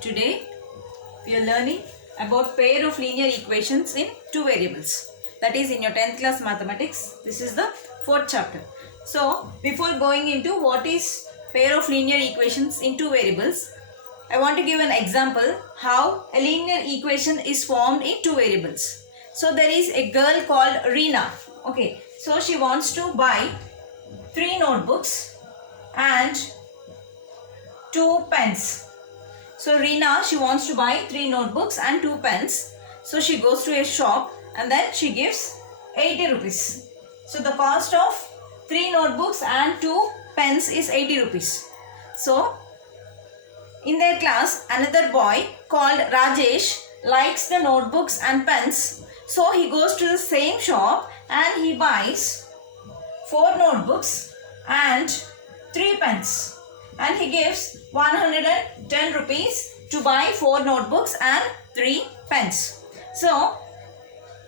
Today we are learning about pair of linear equations in two variables. That is in your 10th class mathematics. This is the 4th chapter. So before going into what is pair of linear equations in two variables, I want to give an example how a linear equation is formed in two variables. So there is a girl called Reena. Okay, so she wants to buy 3 notebooks and 2 pens. So Reena, she wants to buy 3 notebooks and 2 pens. So she goes to a shop and then she gives 80 rupees. So the cost of 3 notebooks and 2 pens is 80 rupees. So in their class, another boy called Rajesh likes the notebooks and pens. So he goes to the same shop and he buys 4 notebooks and 3 pens. And he gives 110 rupees to buy 4 notebooks and 3 pens. So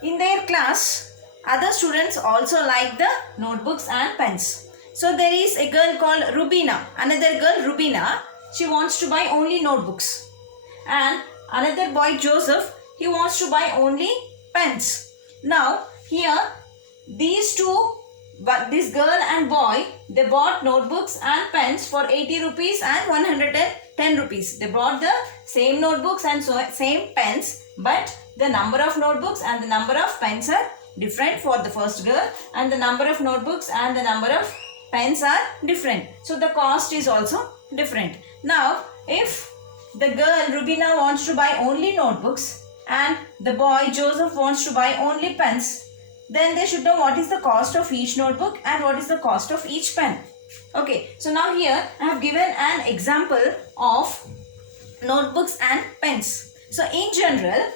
in their class, other students also like the notebooks and pens. So there is a girl called Rubina, another girl Rubina, she wants to buy only notebooks. And another boy Joseph, he wants to buy only pens. Now here these two, but this girl and boy, they bought notebooks and pens for 80 rupees and 110 rupees. They bought the same notebooks and same pens, but the number of notebooks and the number of pens are different for the first girl, and the number of notebooks and the number of pens are different. So the cost is also different. Now if the girl Rubina wants to buy only notebooks and the boy Joseph wants to buy only pens, then they should know what is the cost of each notebook and what is the cost of each pen. Okay, so now here I have given an example of notebooks and pens. So in general,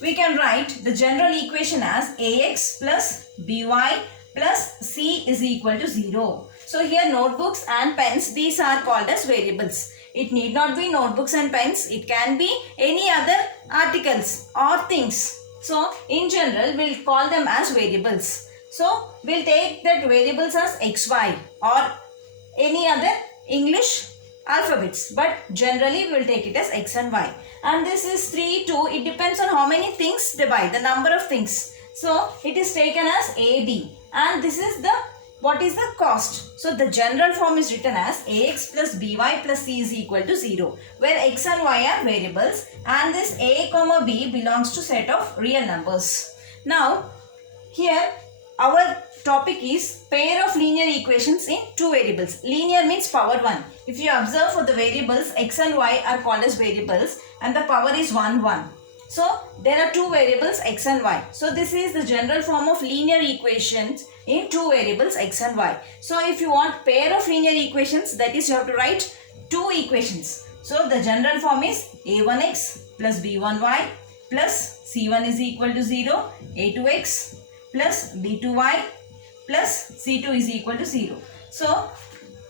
we can write the general equation as ax plus by plus c is equal to 0. So here notebooks and pens, these are called as variables. It need not be notebooks and pens, it can be any other articles or things. So in general, we'll call them as variables. So we'll take that variables as xy or any other English alphabets. But generally we'll take it as x and y. And this is 3, 2. It depends on how many things they buy, the number of things. So it is taken as AD. And this is the, what is the cost? So the general form is written as ax plus by plus c is equal to 0, where x and y are variables and this a comma b belongs to set of real numbers. Now here our topic is pair of linear equations in two variables. Linear means power 1. If you observe for the variables, x and y are called as variables and the power is 1, 1. So there are two variables x and y. So this is the general form of linear equations in two variables x and y. So if you want pair of linear equations, that is you have to write two equations. So the general form is a1x plus b1y plus c1 is equal to 0, a2x plus b2y plus c2 is equal to 0. So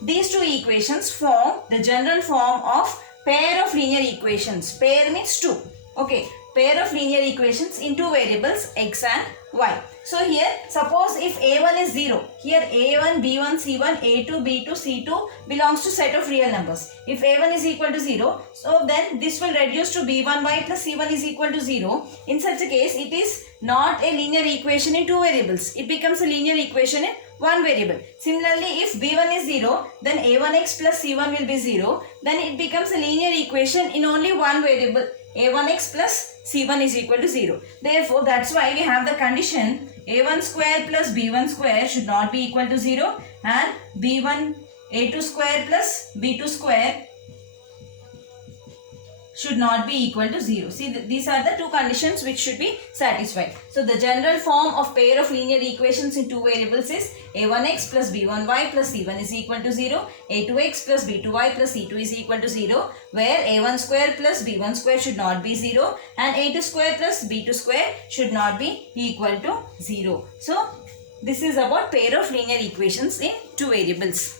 these two equations form the general form of pair of linear equations. Pair means two. Okay, pair of linear equations in two variables x and y. So here suppose if a1 is 0, here a1, b1, c1, a2, b2, c2 belongs to set of real numbers. If a1 is equal to 0, so then this will reduce to b1y plus c1 is equal to 0. In such a case, it is not a linear equation in two variables. It becomes a linear equation in one variable. Similarly, if b1 is 0, then a1x plus c1 will be 0. Then it becomes a linear equation in only one variable. a1x plus c1 is equal to 0. Therefore, that's why we have the condition a1 square plus b1 square should not be equal to 0 and a2 square plus b2 square should not be equal to 0. See, these are the two conditions which should be satisfied. So the general form of pair of linear equations in two variables is a1x plus b1y plus c1 is equal to 0, a2x plus b2y plus c2 is equal to 0, where a1 square plus b1 square should not be 0 and a2 square plus b2 square should not be equal to 0. So this is about pair of linear equations in two variables.